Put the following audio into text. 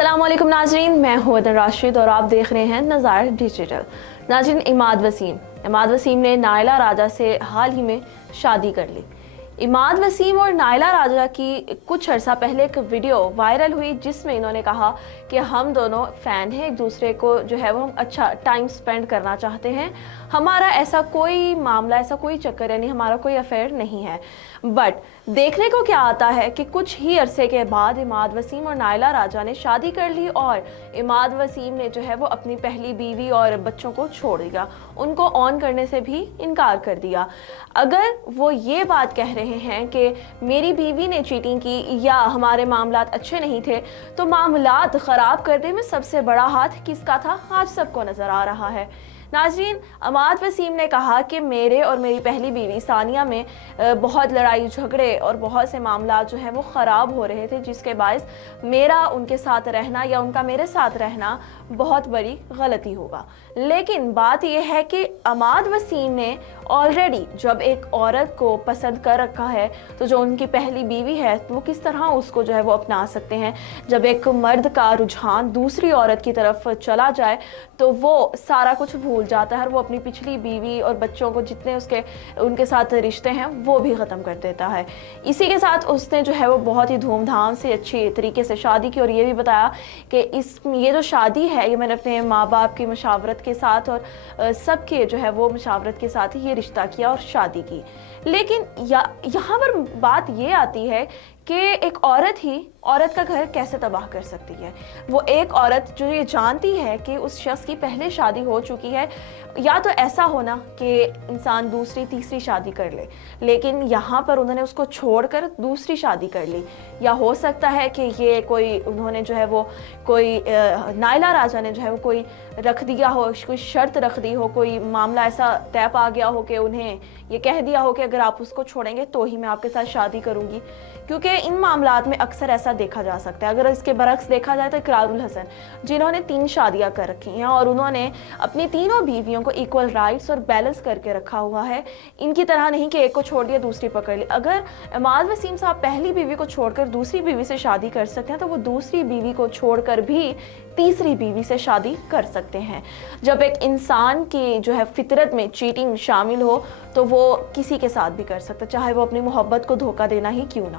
अस्सलाम वालेकुम नाजरीन, मैं हूं वदन राशिद और आप देख रहे हैं नज़ार डिजिटल। नाजरीन, इमाद वसीम ने नायला राजा से हाल ही में शादी कर ली। इमाद वसीम और नायला राजा की कुछ अर्सा पहले एक वीडियो वायरल हुई जिसमें इन्होंने कहा कि हम दोनों फ़ैन हैं, एक दूसरे को जो है वो हम अच्छा टाइम स्पेंड करना चाहते हैं, हमारा ऐसा कोई मामला, ऐसा कोई चक्कर यानी हमारा कोई अफेयर नहीं है। बट देखने को क्या आता है कि कुछ ही अरसे के बाद इमाद वसीम और नायला राजा ने शादी कर ली और इमाद वसीम ने जो है वो अपनी पहली बीवी और बच्चों को छोड़ दिया, उनको ऑन करने से भी इनकार कर दिया। अगर वो ये बात कह रहे हैं कि मेरी बीवी ने चीटिंग की या हमारे मामलात अच्छे नहीं थे, तो मामलात ख़राब करने में सबसे बड़ा हाथ किसका था, आज सबको नज़र आ रहा है। नाज़रीन, इमाद वसीम ने कहा कि मेरे और मेरी पहली बीवी सानिया में बहुत लड़ाई झगड़े और बहुत से मामला जो है वो ख़राब हो रहे थे, जिसके बायस मेरा उनके साथ रहना या उनका मेरे साथ रहना बहुत बड़ी गलती होगा। लेकिन बात यह है कि इमाद वसीम ने ऑलरेडी जब एक औरत को पसंद कर रखा है तो जो उनकी पहली बीवी है तो वो किस तरह उसको जो है वो अपना सकते हैं। जब एक मर्द का रुझान दूसरी औरत की तरफ चला जाए तो वो सारा कुछ भूल जाता है और वो अपनी पिछली बीवी और बच्चों को जितने उनके साथ रिश्ते हैं वो भी ख़त्म कर देता है। इसी के साथ उसने जो है वो बहुत ही धूमधाम से अच्छी तरीके से शादी की और ये भी बताया कि ये जो शादी है ये मैंने अपने माँ बाप की मशावरत के साथ और सबके जो है वो मशावरत के साथ ही ये रिश्ता किया और शादी की। लेकिन यहाँ पर बात ये आती है कि एक औरत का घर कैसे तबाह कर सकती है। वो एक औरत जो ये जानती है कि उस शख्स की पहले शादी हो चुकी है, या तो ऐसा होना कि इंसान दूसरी तीसरी शादी कर ले, लेकिन यहाँ पर उन्होंने उसको छोड़कर दूसरी शादी कर ली। या हो सकता है कि ये उन्होंने जो है वो नायला राजा ने जो है वो कोई रख दिया हो, कोई शर्त रख दी हो, कोई मामला ऐसा तय पा गया हो कि उन्हें ये कह दिया हो कि अगर आप उसको छोड़ेंगे तो ही मैं आपके साथ शादी करूँगी। क्योंकि इन मामलात में अक्सर ऐसा देखा जा सकता है। अगर इसके बरक्स देखा जाए तो इकरारुल हसन जिन्होंने 3 शादियां कर रखी हैं और उन्होंने अपनी तीनों बीवियों को इक्वल राइट्स और बैलेंस करके रखा हुआ है, इनकी तरह नहीं कि एक को छोड़ दिया दूसरी पकड़ ली। अगर इमाद वसीम साहब पहली बीवी को छोड़कर दूसरी बीवी से शादी कर सकते हैं तो वो दूसरी बीवी को छोड़कर भी तीसरी बीवी से शादी कर सकते हैं। जब एक इंसान की जो है फितरत में चीटिंग शामिल हो तो वो किसी के साथ भी कर सकता है, चाहे वो अपनी मोहब्बत को धोखा देना ही क्यों ना हो।